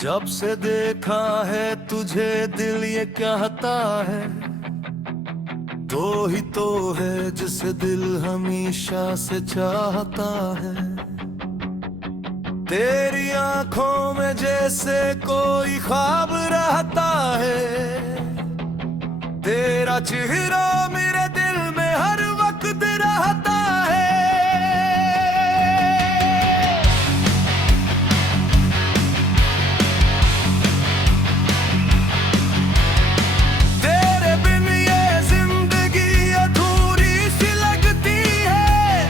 जब से देखा है तुझे दिल ये कहता है, तो ही तो है जिसे दिल हमेशा से चाहता है। तेरी आंखों में जैसे कोई ख्वाब रहता है, तेरा चेहरा मेरे दिल में हर वक्त रहता है। तेरे बिन ये जिंदगी अधूरी सी लगती है,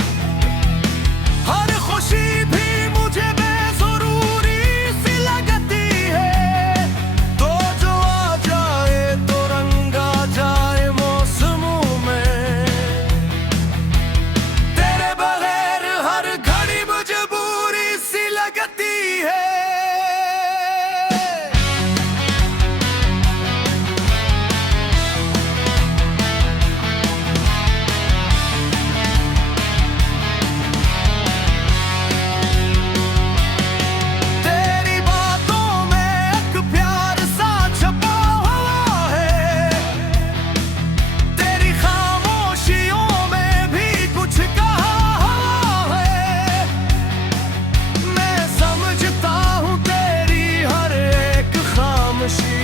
हर खुशी भी मुझे बेजरूरी सी लगती है। तो जो आ जाए तो रंगा जाए मौसमों में, तेरे बगैर हर घड़ी मजबूरी सी लगती है। तेरी बातों में एक प्यार सा छपा हुआ है, तेरी खामोशियों में भी कुछ कहा हुआ है। मैं समझता हूँ तेरी हर एक खामोशी,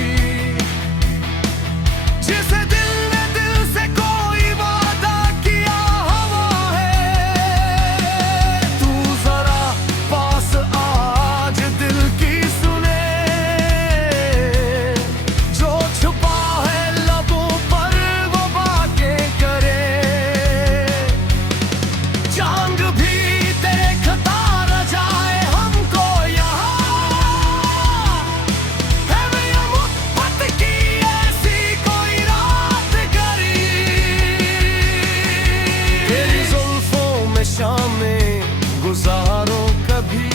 जिसे दिल ने दिल से कोई वादा किया हुआ है। तू जरा पास आज दिल की सुने, जो छुपा है लबों पर वो बातें करे। चांद भी देखता रह जाए हमको यहाँ, है मैं मोहब्बत की ऐसी कोई रात गरी। तेरी जुल्फों में शामें गुजारो कभी,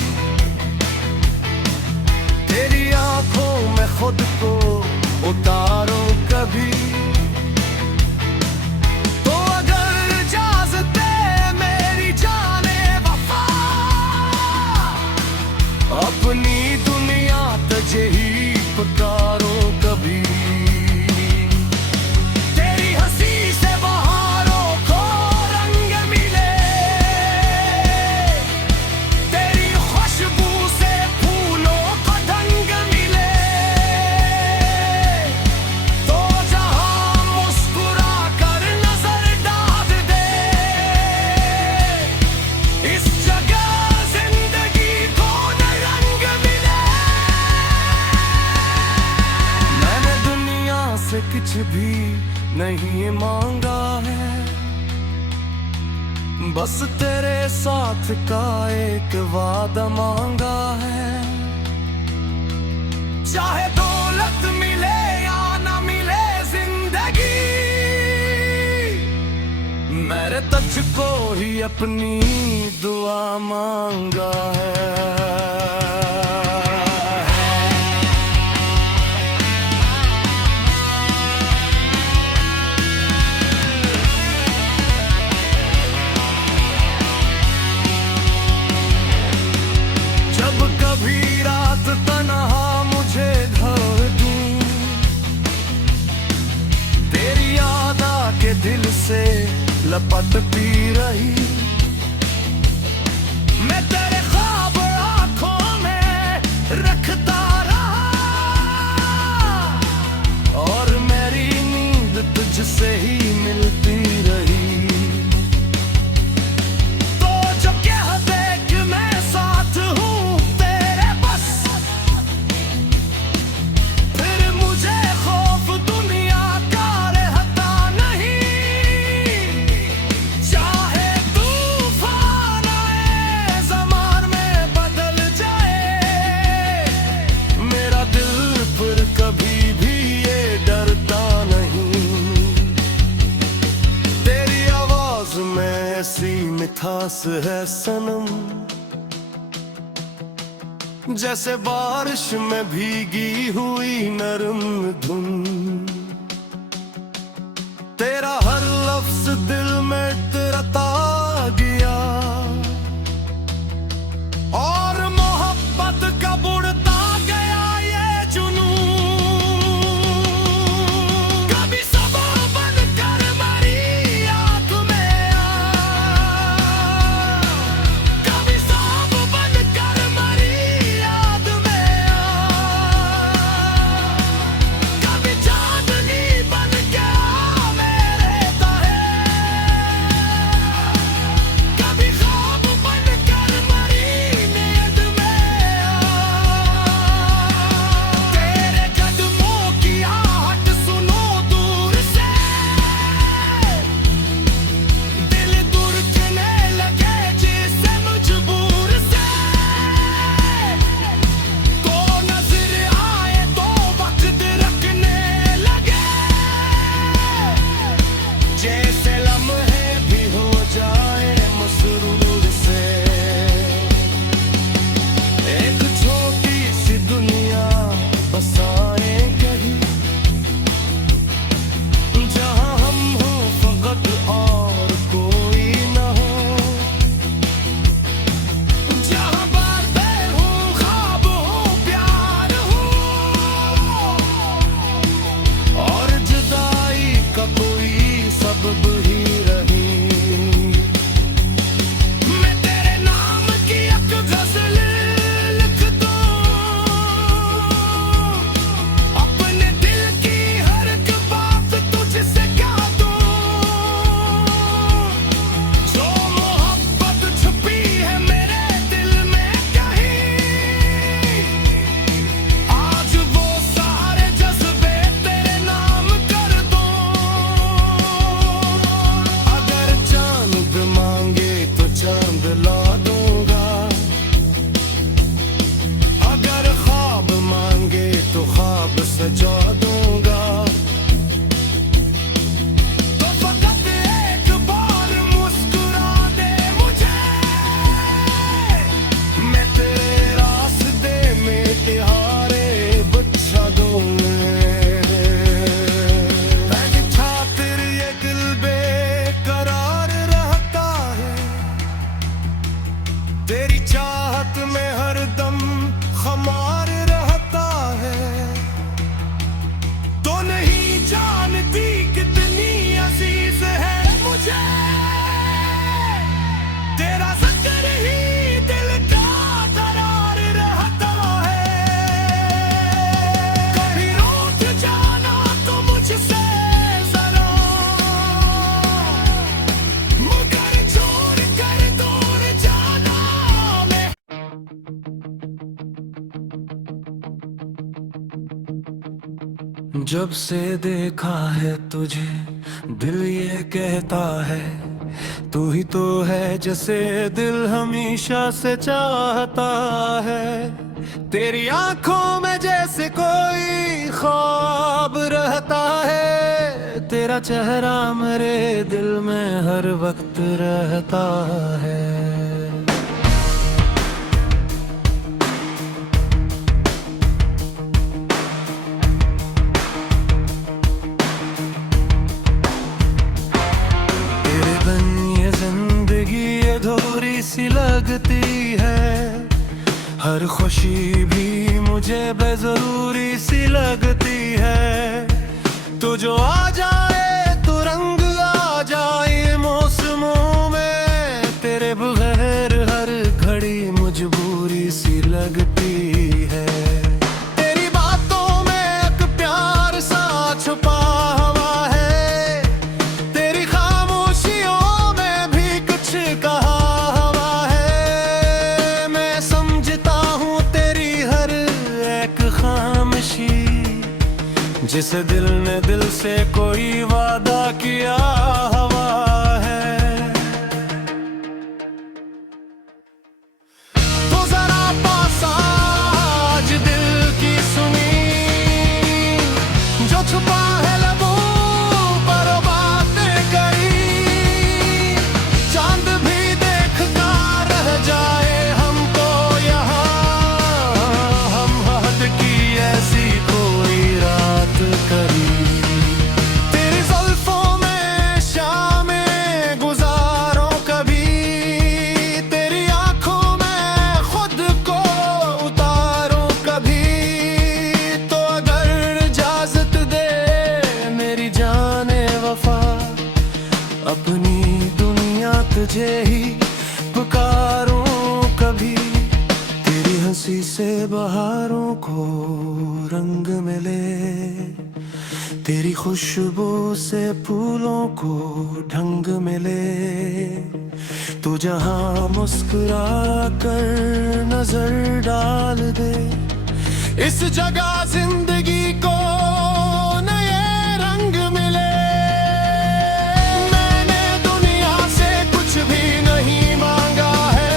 तेरी आंखों में खुद को उतारो कभी। तो अगर इजाज़त है मेरी जाने वफा, अपनी दुनिया तुझे ही पुकारो कभी। तेरी हंसी से बहारों को रंग मिले, तेरी खुशबू से फूलों को ढंग मिले। तो जहां मुस्कुरा कर नजर डाल दे, इस जगह जिंदगी को न रंग मिले। मैंने दुनिया से कुछ भी नहीं मांगा है, बस तेरे साथ का एक वादा मांगा है। चाहे दौलत मिले या ना मिले जिंदगी, मैंने तुझको ही अपनी दुआ मांगा है। जब कभी रात तन्हा मुझे घर दूं, तेरी याद आके दिल से लपटती रही। मैं तेरे ख्वाब आंखों में रखता रहा, और मेरी नींद तुझसे ही मिलती रही। तो जो कह दे कि मैं साथ हूँ तेरे बस, फिर मुझे खौफ दुनिया का रहता नहीं। चाहे तूफान आए ज़मान में बदल जाए, मेरा दिल फिर कभी भी ये डरता नहीं। तेरी आवाज में ऐसी मिठास है सनम, जैसे बारिश में भीगी हुई नरम धुन। तेरा हर लफ्ज दिल में उतरता गया, और मोहब्बत का बुढ़ता गया तेरी चाहत में हरदम खुमार रहता है। तो नहीं जानती कितनी अजीज है मुझे तेरा जिक्र ही दिल का करार रहता है। कभी रूठ जाना तो मुझसे जरा, मगर छोड़ कर दूर जाना मैं। जब से देखा है तुझे दिल ये कहता है, तू ही तो है जिसे दिल हमेशा से चाहता है। तेरी आंखों में जैसे कोई ख्वाब रहता है, तेरा चेहरा मेरे दिल में हर वक्त रहता है। अधूरी सी लगती है, हर खुशी भी मुझे बेजरूरी सी लगती है। तो जो आ जाए तो रंग आ जाए मौसमों में, तेरे बगैर हर घड़ी मजबूरी सी लगती है। तेरी बातों में एक प्यार सा छुपा हुआ है, तेरी खामोशियों में भी कुछ कहा जिसे दिल ने दिल से कोई वादा किया हुआ है। तो जरा पास आज दिल की सुनी, जो छुपा है लबों पर बातें करी। चांद भी देखता रह जाए हमको यहाँ, हम हद की ऐसी कोई रात करी। तेरी जुल्फों में शामें गुजारो कभी, तेरी आंखों में खुद को उतारो कभी। तो अगर इजाजत दे मेरी जाने वफा, अपनी दुनिया तुझे ही पुकारूं कभी। तेरी हंसी से बहारों को रंग मिले, तेरी खुशबू से फूलों को ढंग मिले। तू जहां मुस्कुरा कर नजर डाल दे, इस जगह जिंदगी को नए रंग मिले। मैंने दुनिया से कुछ भी नहीं मांगा है,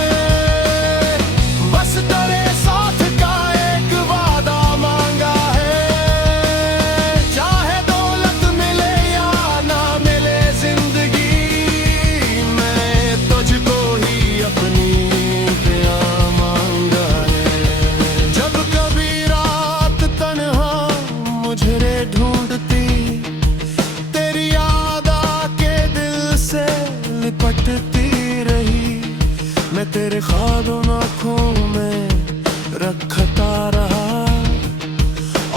बस तेरे साथ का एक वादा मांगा है। चाहे दौलत मिले या ना मिले जिंदगी, मैं तुझको ही अपनी प्यार मांगा है। जब कभी रात तन्हा मुझे ढूंढती, तेरी याद आके दिल से लिपटती रही। मैं तेरे ख्वाबों आँखों में रखता रहा,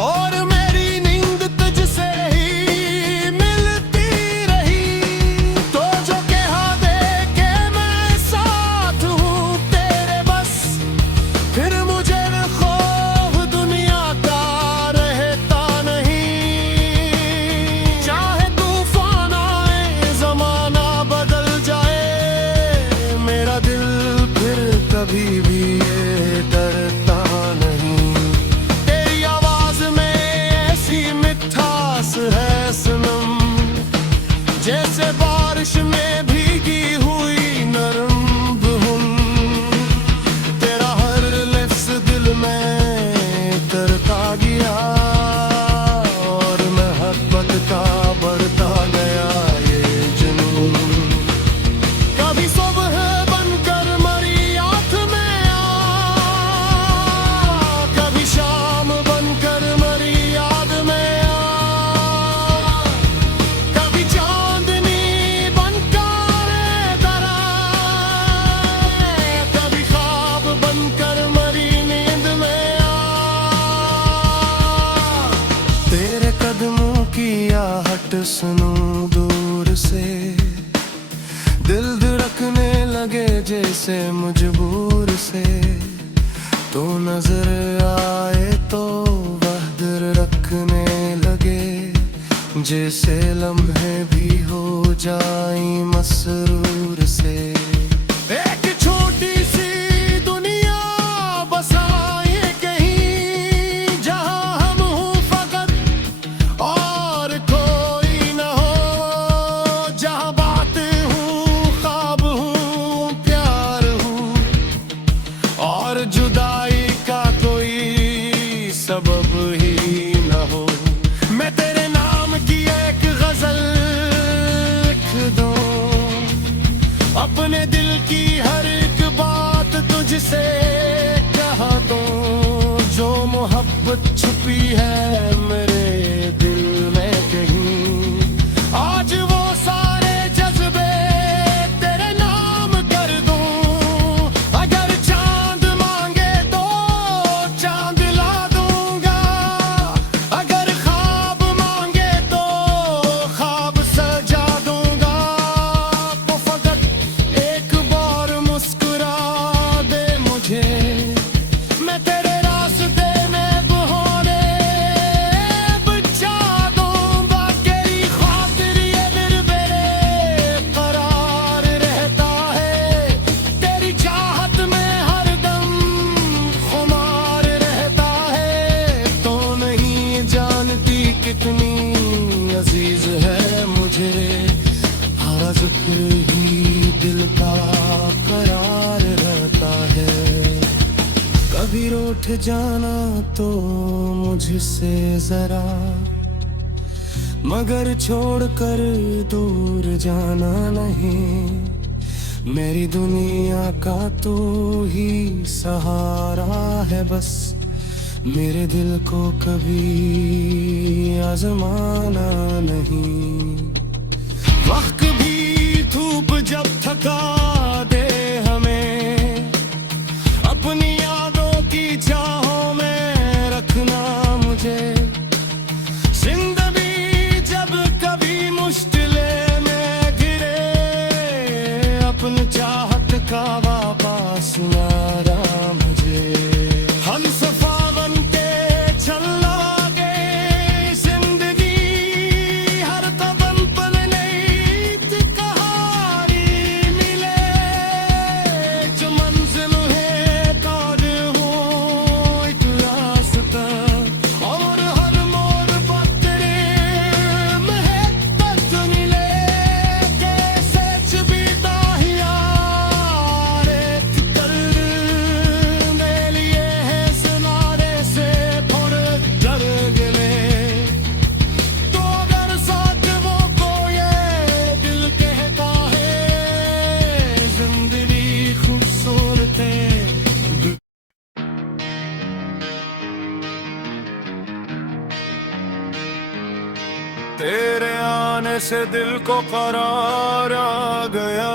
और मेरी नींद तुझसे ही मिलती रही। तो जो कहा दे के मैं साथ हूँ तेरे बस, फिर मुझे खौफ दुनिया का रहता नहीं। चाहे तूफान आए जमाना बदल जाए, मेरा दिल फिर कभी भी ये डरता नहीं। तो नजर आए तो वहदर रखने लगे, जैसे लम्हे भी हो जाए मसरूर से। एक छोटी सी दुनिया बसाए कहीं, जहां हम हूँ फकत और कोई न हो, जहां बात हूँ ख्वाब हूँ प्यार हूँ, और जुदाई का कोई सबब ही न हो। मैं तेरे नाम की एक गजल लिख दूं, अपने दिल की हर एक बात तुझसे कहा दूं, जो मोहब्बत छुपी है मेरे दिल में कहीं। आज वो सारे जज्बे तेरे नाम कर दूं, अगर चांद मांगे तो चांद ला दूंगा, अगर ख्वाब मांगे तो ख्वाब सजा दूंगा। वो फकत एक बार मुस्कुरा दे मुझे, मैं तेरे रास्ते में बहाने बिछा दूंगा। तेरी खातिर ये दिल बेकरार रहता है, तेरी चाहत में हरदम खुमार रहता है। तो नहीं जानती कितनी अजीज है मुझे, हर जिक्र ही दिल का करार रहता है। कभी रूठ जाना तो मुझसे जरा, मगर छोड़कर दूर जाना नहीं। मेरी दुनिया का तो ही सहारा है बस, मेरे दिल को कभी आजमाना नहीं। वक्त भी धूप जब थका दे हमें, अपनी यादों की चाहों में रखना मुझे। जिंदगी जब कभी मुश्किलें में घिरे, अपनी चाहत का वापस मारा मुझे। हम सफावन के चल लागे जिंदगी, हर कदम पर नई कहानी मिले, जो मंजिल है ताज हो एक रास्ता, और हर मोड़ पर तेरे महक मिले। कैसे चुभीता ही यार एक कल मेरे लिए है सुनाने से थोड़े डर गए। तो अगर साथ वो कोई दिल कहता है जिंदगी खूबसूरत है, तेरे आने से दिल को करार आ गया,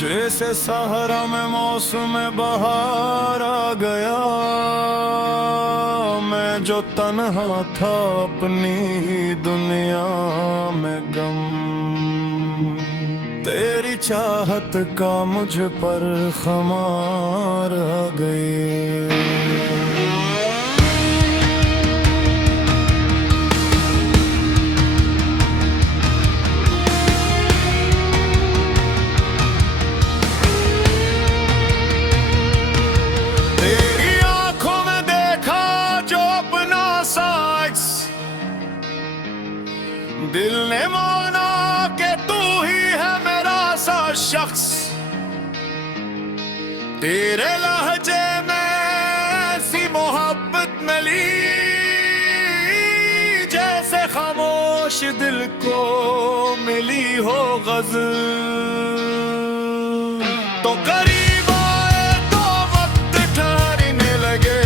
जैसे सहरा में मौसम बहार आ गया। मैं जो तन्हा था अपनी ही दुनिया में गम, तेरी चाहत का मुझ पर खमार आ गई। तेरी आंखों में देखा जो अपना साइज, दिल ने माना कि तू ही है मेरा सा शख्स। तेरे लहजे में ऐसी मोहब्बत मिली, जैसे खामोश दिल को मिली हो गज़ल। तो करीब आए तो वक्त ठहरने लगे,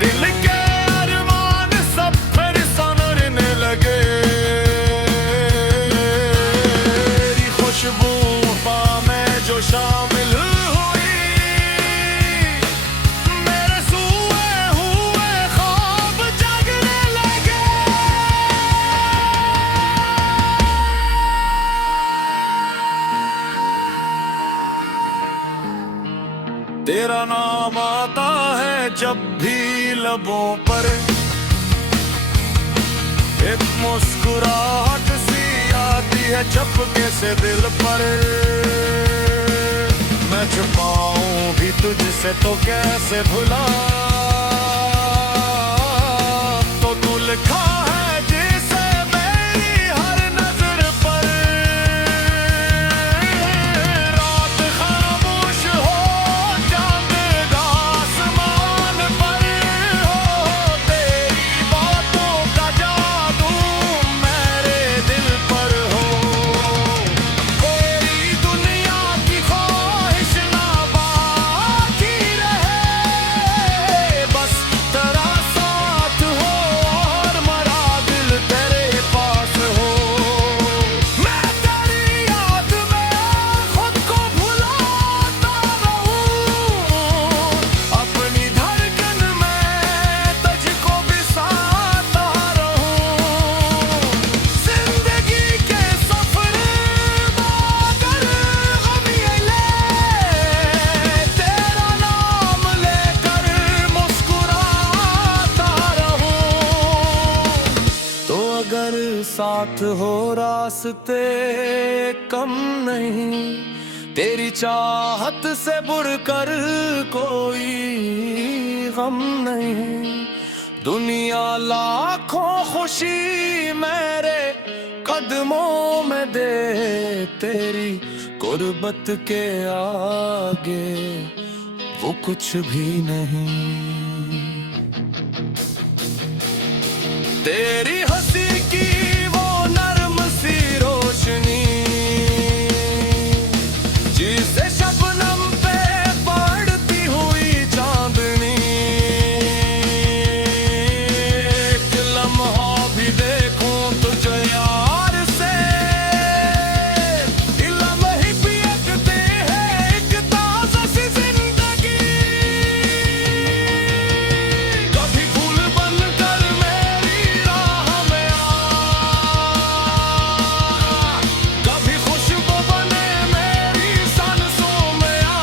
दिल के अरमान सब फिर संवरने लगे। तेरी खुशबू पा में जो शामिल हुई, मेरे सोए हुए ख्वाब जागने लगे। तेरा नाम आता है जब भी लबों पर, एक मुस्कुराहट सी आती है चपके से दिल पर। मैं छुपाऊं भी तुझसे तो कैसे भुला, तो तू लिखा है जैसे मेरी हर नजर पर। रात खामोश हो चांद आसमान पर हो, तेरी बातों का जादू मेरे दिल पर हो। तेरी दुनिया की ख्वाहिश ना बाकी रहे, बस तेरा साथ हो और मरा दिल तेरे पास हो। मैं तेरी याद में खुद को भुलाता रहूं, अपनी धड़कन में तुझको बिसाता रहूं। जिंदगी के सफर मगर गम ये ले, तेरा नाम लेकर मुस्कुराता रहूं। तो अगर साथ हो रास्ते कम नहीं, तेरी चाहत से बढ़कर कोई गम नहीं। दुनिया लाखों खुशी मेरे कदमों में दे, तेरी गुर्बत के आगे वो कुछ भी नहीं। तेरी हंसी की वो नर्म सी रोशनी, जिसे शबनम पे पड़ती हुई चांदनी। एक लम्हा भी देखूं तुझे यार से, लम्हे भी एकते हैं एक ताज़ा सी जिंदगी। कभी फूल बनकर मेरी राह में आ, कभी खुशबू बने मेरी सांसों में आ,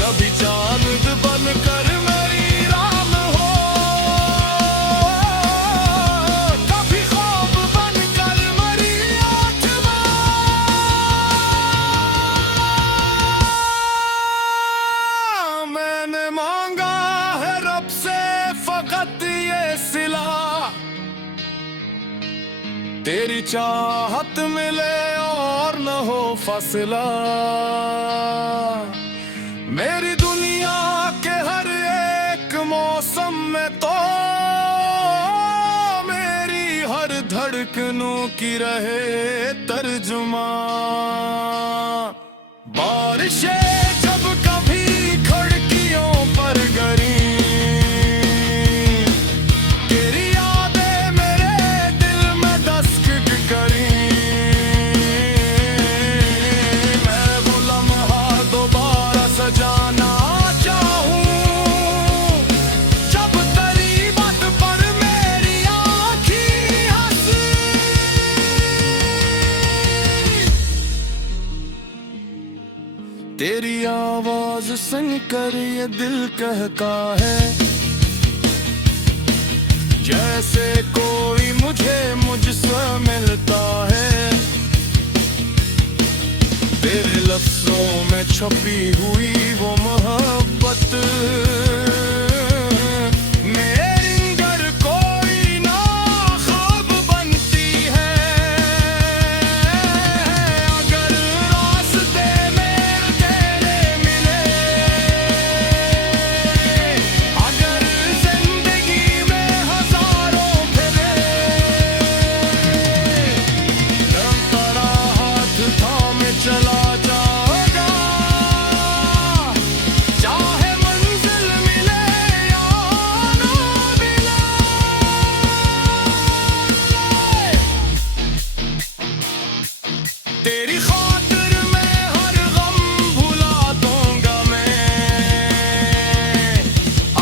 कभी चांद बनकर मेरी राह में हो, कभी ख्वाब बनकर मेरी आँख में। मैंने मांगा है रब से फकत ये सिला, तेरी चाहत मिले और न हो फसला। मेरी दुनिया के हर एक मौसम में तो मेरी हर धड़कनों की रहे तर्जुमा। बारिशें जब कभी खिड़कियों पर गिरी, तेरी यादें मेरे दिल में दस्तक करी। मैं वो लम्हा दोबारा सजाना चाहूं, जब तेरी बात पर मेरी आँखें हंसी। तेरी आवाज सुनकर ये दिल कहता है, जैसे कोई मुझे मुझसे मिलता है। तेरे लफ्जों में छुपी हुई वो मोहब्बत, मेरी गर कोई ना ख्वाब बनती है। अगर रास्ते में तेरे मिले, अगर जिंदगी में हजारों फिरे, तेरा हाथ थामे चला जाऊंगा, चाहे मंजिल मिले या ना मिले। तेरी खातिर मैं हर गम भुला दूंगा मैं,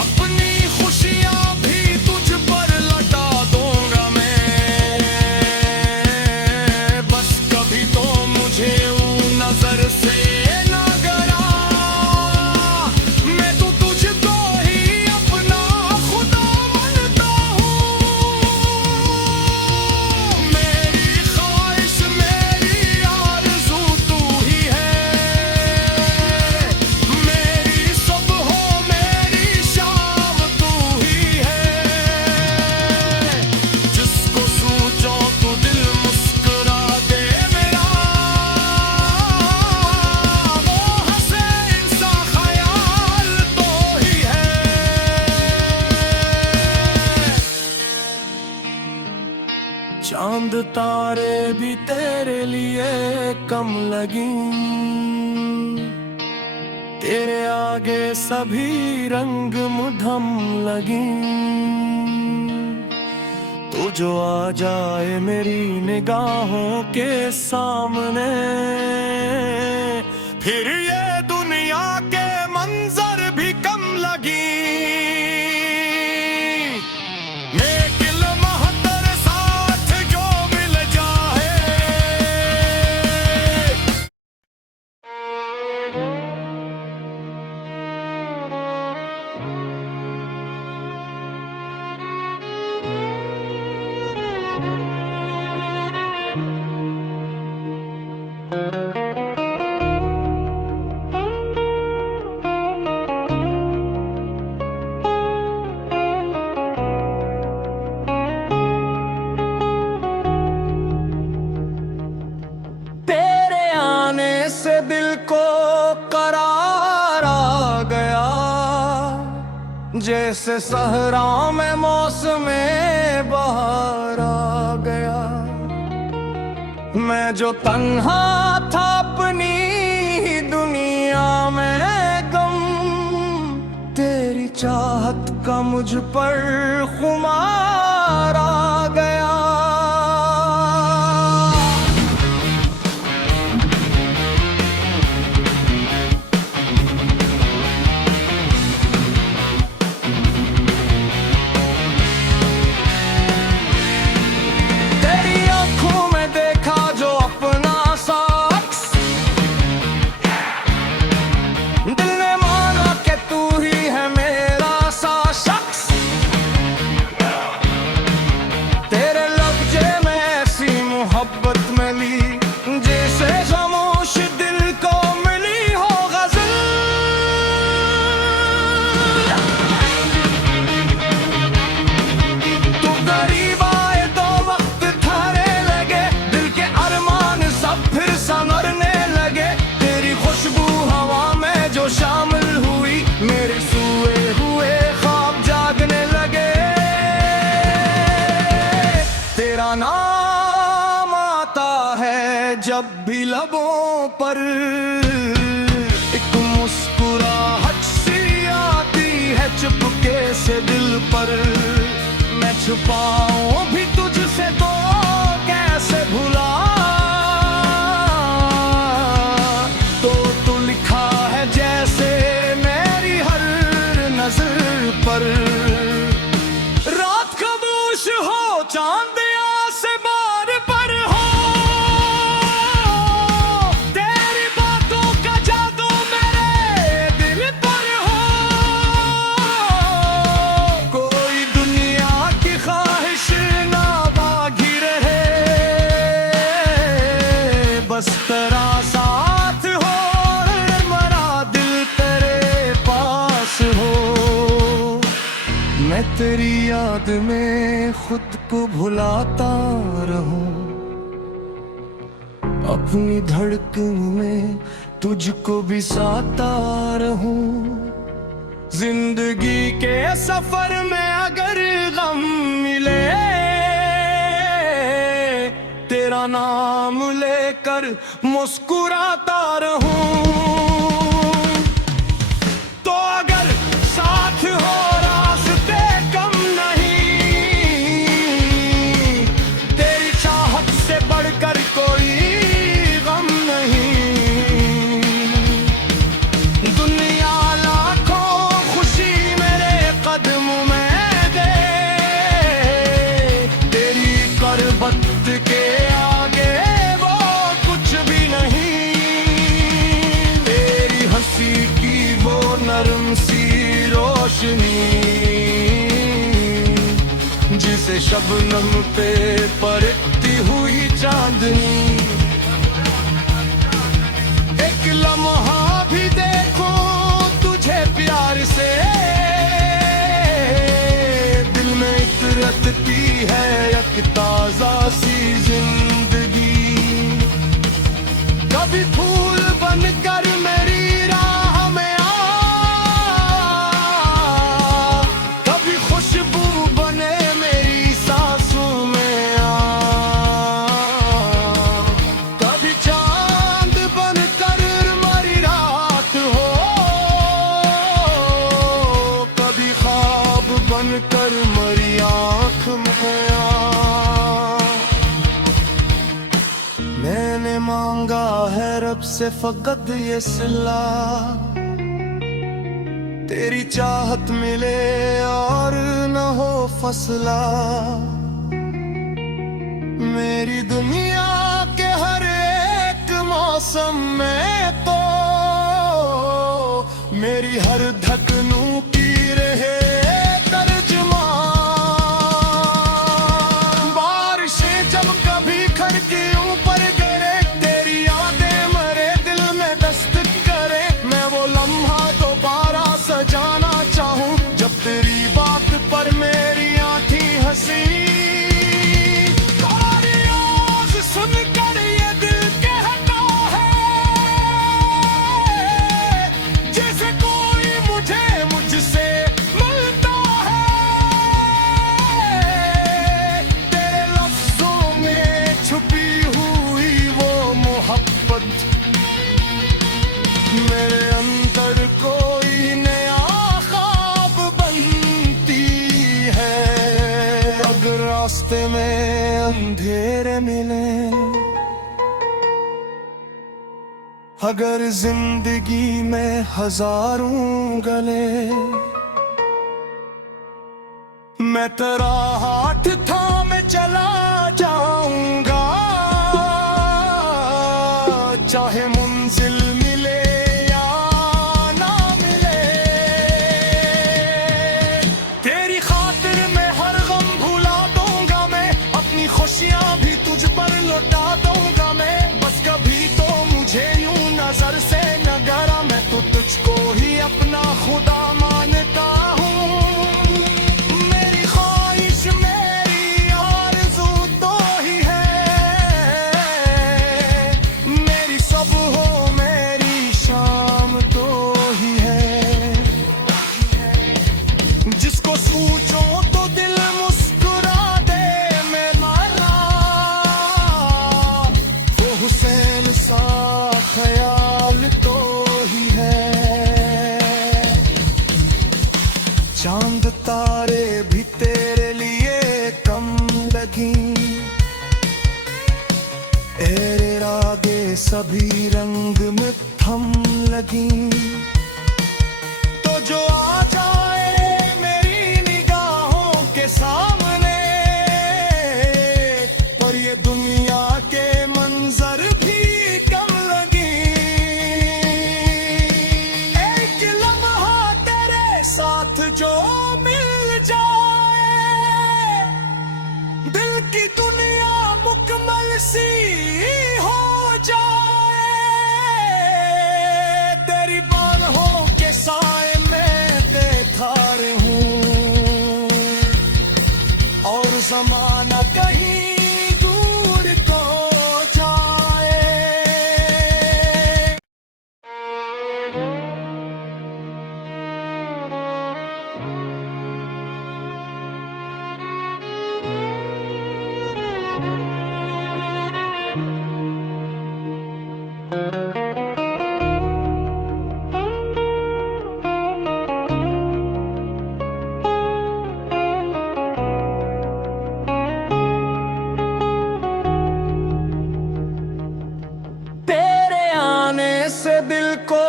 अपनी खुशियां भी तुझ पर लौटा दूंगा मैं। बस कभी तो मुझे ऊं नजर से ना गए, तारे भी तेरे लिए कम लगी, तेरे आगे सभी रंग मुधम लगी। तू जो आ जाए मेरी निगाहों के सामने, फिर ये दुनिया के मंजर भी कम लगी। से दिल को करार आ गया, जैसे सहरा में मौसमे बहार आ गया। मैं जो तन्हा था अपनी ही दुनिया में गम, तेरी चाहत का मुझ पर खुमार आ गया। शामिल हुई मेरे सोए हुए ख्वाब जागने लगे। तेरा नाम आता है जब भी लबों पर, एक मुस्कुराहट सी आती है चुपके से दिल पर। मैं छुपाऊं भी तुझसे तो कैसे भुला, रात खामोश हो चांद आसमान पर हो, तेरी बातों का जादू मेरे दिल पर हो। कोई दुनिया की ख्वाहिश ना बागी रहे, बस तेरा साथ हो मरा दिल तेरे पास हो। मैं तेरी याद में खुद को भुलाता रहूं, अपनी धड़कन में तुझको बिसाता रहूं। जिंदगी के सफर में अगर गम मिले, तेरा नाम लेकर मुस्कुराता रहूं। तो अगर साथ हो के आगे वो कुछ भी नहीं, तेरी हंसी की वो नरम सी रोशनी, जिसे शबनम पे परतती हुई चांदनी। एक लम्हा भी देखो तुझे प्यार से, दिल में इतरत की है एक ताजा सी जिंदगी। कभी फूल बनकर मेरी राह में आ, कभी खुशबू बने मेरी सांसों में आ। है रब से फकत ये सिला, तेरी चाहत मिले और न हो फसला। मेरी दुनिया के हर एक मौसम में तो मेरी हर धड़कनों की रहे मेरे अंदर कोई नया ख्वाब बनती है। अगर रास्ते में अंधेरे मिले, अगर जिंदगी में हजारों गले, मैं तेरा हाथ थामे चला जाऊंगा, चाहे मंजिल मिले या ना मिले। तेरी खातिर मैं हर गम भुला दूंगा, मैं अपनी खुशियां भी तुझ पर लौटा दूंगा मैं। बस कभी तो मुझे यूं नजर से न डरा, मैं तो तुझको ही अपना खुदा मानता हूँ। चांद तारे भी तेरे लिए कम लगी, तेरे रागे सभी रंग में थम लगी। तो जो आ जाए मेरी निगाहों के सामने, और ये दुनिया के मंजर भी कम लगी। एक लम्हा तेरे साथ जो मिल जाए, दिल की दुनिया मुकम्मल सी हो जाए। तेरी बाहों के साए में बेकार हूँ, और ज़माना कहीं दूर को जाए। से दिल को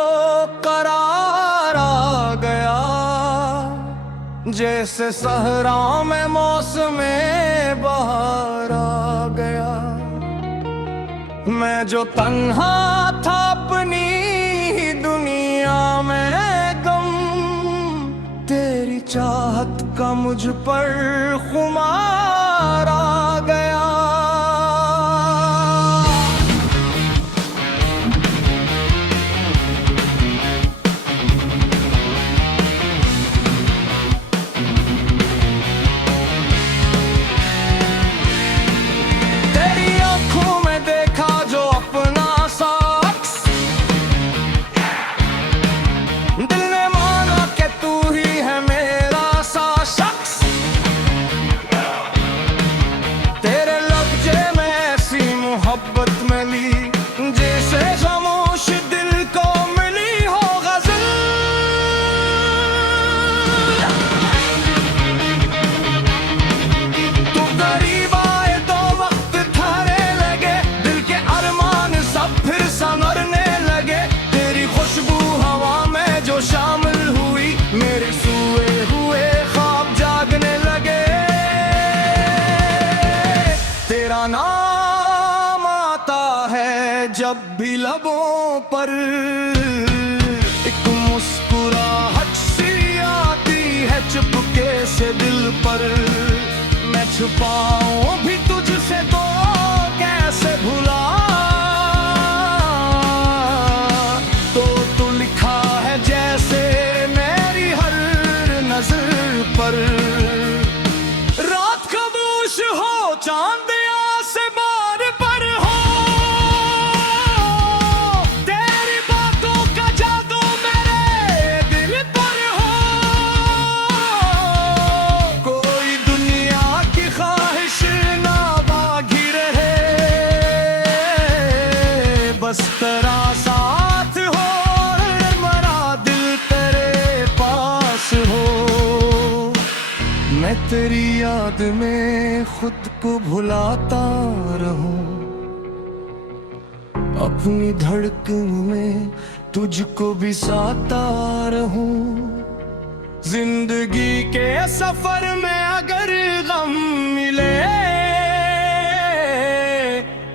करार आ गया, जैसे सहरा में मौसम बहार आ गया। मैं जो तन्हा था अपनी ही दुनिया में गम, तेरी चाहत का मुझ पर खुमार आ गया। पर एक मुस्कुराहट सी आती है चुपके से दिल पर। मैं छुपाऊं भी तुझसे तो कैसे भुला, तो लिखा है जैसे मेरी हर नजर पर। रात खामोश हो चांद आसमान पर हो, तेरी बातों का जादू मेरे दिल पर हो। कोई दुनिया की ख्वाहिश ना बागी रहे, बस तेरा साथ हो मरा दिल तेरे पास हो। मैं तेरी याद में खुद को भुलाता रहूं, अपनी धड़कन में तुझको बिसाता रहूं। जिंदगी के सफर में अगर गम मिले,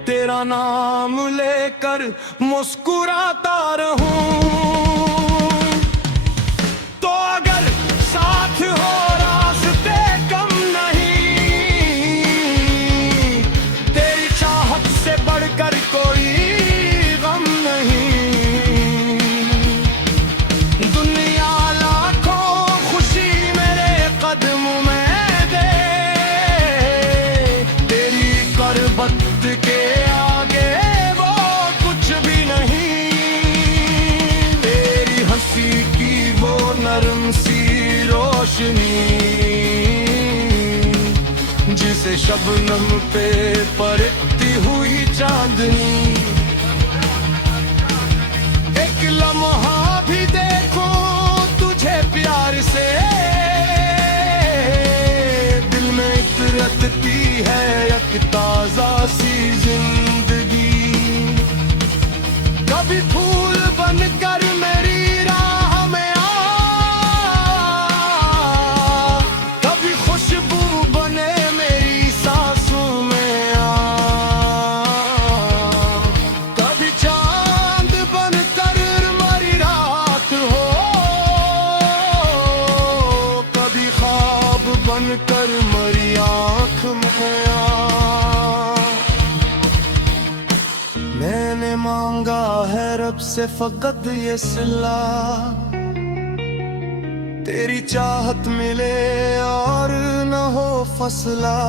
तेरा नाम लेकर मुस्कुराता रहूं। तो अगर साथ हो रास्ते कम नहीं, तेरी चाहत से बढ़कर कोई गम नहीं। दुनिया लाखों खुशी मेरे कदमों में दे, तेरी करबत के आगे वो कुछ भी नहीं। तेरी हंसी की वो नरम सी रोशनी, जिसे शबनम पे परतती हुई चांदनी। एक लम्हा भी देखो तुझे प्यार से, दिल में इतरती है एक ताजा सी जिंदगी। कभी फूल बनकर मेरी राह में आ, कभी खुशबू बने मेरी सांसों में आ, कभी चांद बनकर मेरी रात हो, कभी ख्वाब बनकर मेरी आँख में आ। मैंने मांगा है रब से फकत ये सिला, तेरी चाहत मिले और न हो फसला।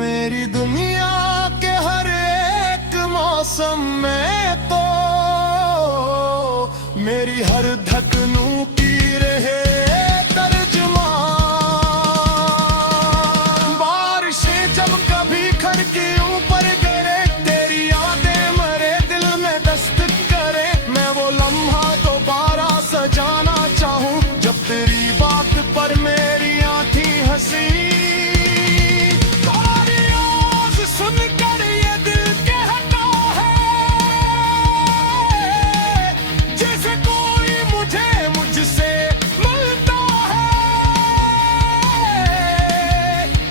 मेरी दुनिया के हर एक मौसम में तो मेरी हर धड़कनों की रहे बारिशें जब कभी खड़की ऊपर गिरे, तेरी यादें मेरे दिल में दस्तक करे। मैं वो लम्हा दोबारा सजाना चाहूं, जब तेरी बात पर मेरी आंखें हंसी। तुम्हारी आवाज़ सुनकर ये दिल कहता है, जैसे कोई मुझे मुझसे मिलता है।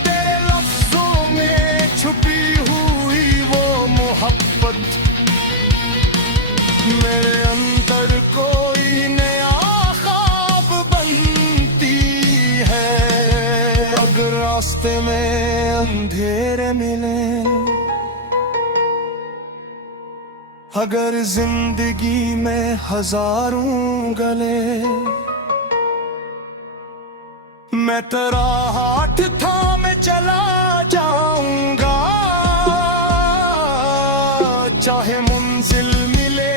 तेरे लफ्जों में छुपी हुई वो मोहब्बत मेरे अंदर कोई नया ख्वाब बनती है। अगर रास्ते में अंधेरे मिले, अगर जिंदगी में हजारों गले, मैं तेरा हाथ थामे चला जाऊंगा। चाहे मंजिल मिले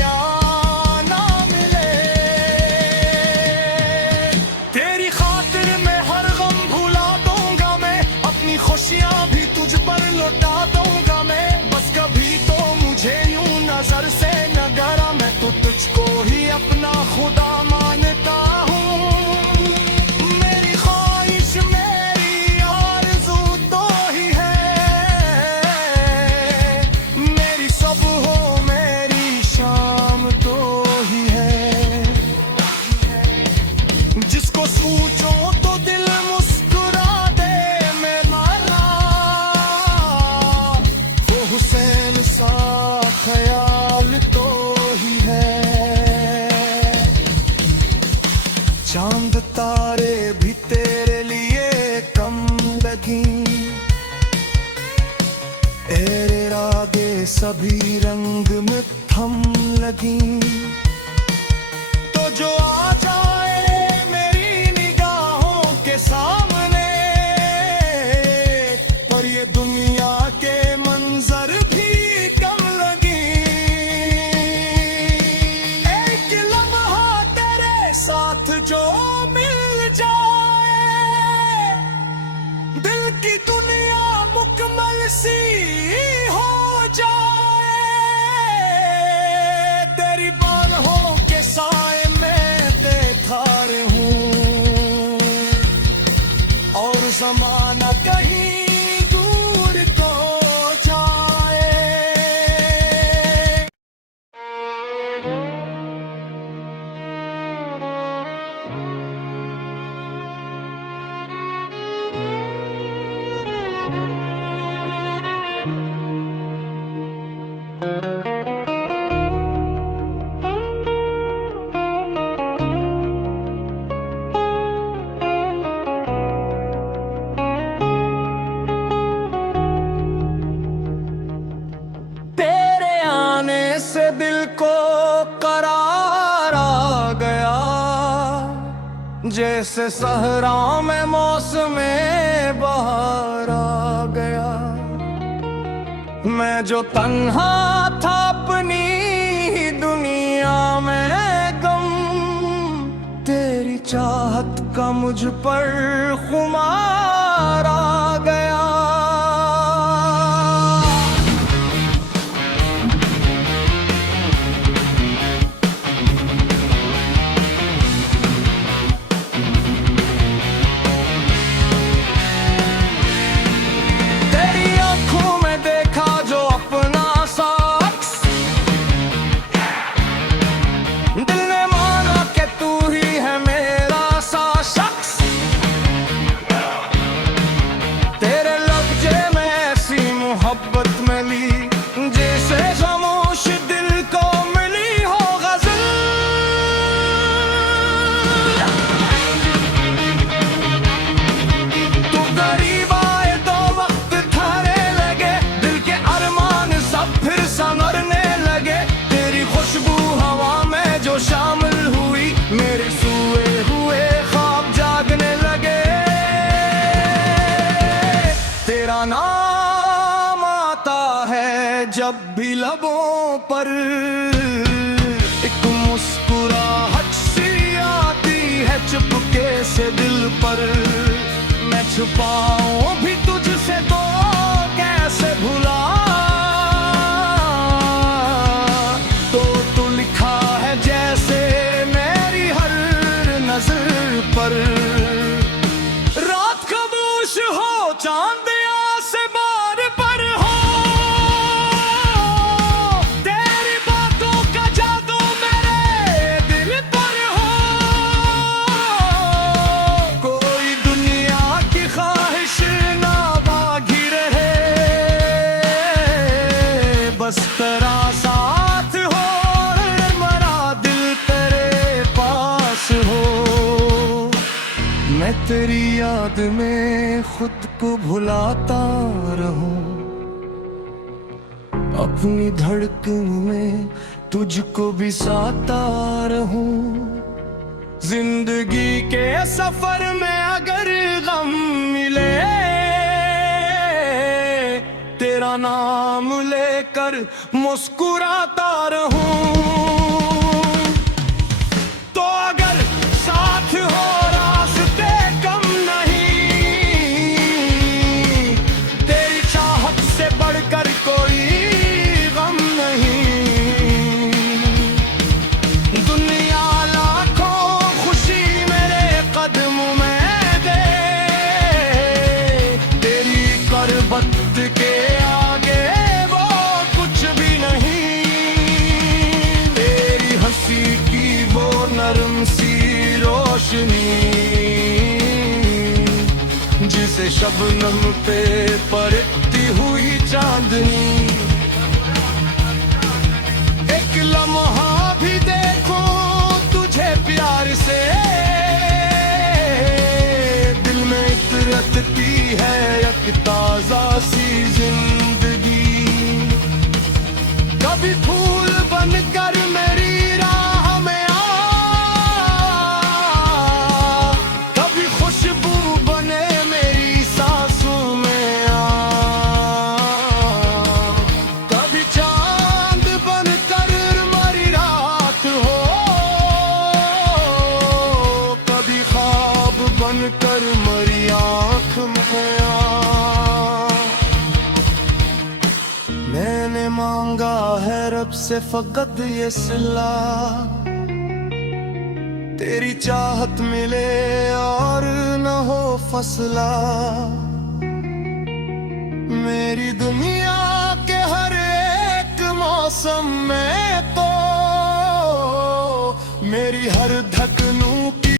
या ना मिले, तेरी खातिर मैं हर गम भुला दूंगा। मैं अपनी खुशियां भी तुझ पर लौटा दूंगा। मैं बस कभी तो मुझे यूं नजर से न डरा, मैं तो तुझको ही अपना खुदा मानता हूँ। मेरी ख्वाहिश मेरी आरज़ू तो ही है, मेरी सब हो मेरी शाम तो ही है। जिसको सोचो तो दिल मुस्कुरा दे मेरा, वो हुसैन सा सभी रंग में थम लगी, तो जो आ जाए मेरी निगाहों के सामने, पर ये दुनिया के मंजर भी कम लगी। एक लम्हा तेरे साथ जो मिल जाए, दिल की दुनिया मुकम्मल सी हो जाए। तेरी बाहों के साए में देखा रहूं, और ज़माना कहीं दूर को जाए। तेरे आने से दिल को करार आ गया, जैसे सहरा में मौसम बहार आ गया। मैं जो तन्हा था अपनी ही दुनिया में गम, तेरी चाहत का मुझ पर खुमार आ गया। तेरी आंखों में देखा जो अपना शख्स, दिल ने माना कि तू ही है मेरा सा शख्स। तेरे लफ्जे में ऐसी मोहब्बत मिली, जैसे खामोश दिल को मिली हो गजल। तू करीब आए तो वक्त थाने लगे, दिल के अरमान सब फिर संवरने लगे। तेरी खुशबू हवा में जो शामिल हुई, मेरे सोए हुए ख्वाब जागने लगे। तेरा नाम आता है जब भी लबों पर, एक मुस्कुराहट सी आती है चुपके से दिल पर। मैं छुपाऊं भी तुझसे तो कैसे भुला, तो तू लिखा है जैसे मेरी हर नजर पर। रात खामोश हो चांद से बार पर हो, तेरी बातों का जादू मेरे दिल पर हो। कोई दुनिया की ख्वाहिश ना भागी रहे, बस तेरा साथ हो मरा दिल तेरे पास हो। मैं तेरी याद में खुद को भुलाता रहूं, अपनी धड़कन में तुझको बिसाता रहूं। जिंदगी के सफर में अगर गम मिले, तेरा नाम लेकर मुस्कुराता रहूं। तो अगर साथ हो रास्ते कम नहीं, तेरी चाहत से बढ़कर कोई गम नहीं। दुनिया लाखों खुशी मेरे कदमों में दे, तेरी करबत के आगे वो कुछ भी नहीं। तेरी हंसी की वो नरम सी रोशनी, जिसे शबनम पे परतती हुई चांदनी। एक लम्हा भी देखो तुझे प्यार से, दिल में इतरत की है एक ताजा सी जिंदगी। कभी फूल बनकर मेरी राह में आ, कभी खुशबू बने मेरी सांसों में आ, कभी चांद बनकर मेरी रात हो, कभी ख्वाब बनकर मेरी आँख में आ। मैंने मांगा है रब से फकत ये सिला, तेरी चाहत मिले और न हो फसला। मेरी दुनिया के हर एक मौसम में तो मेरी हर धड़कनों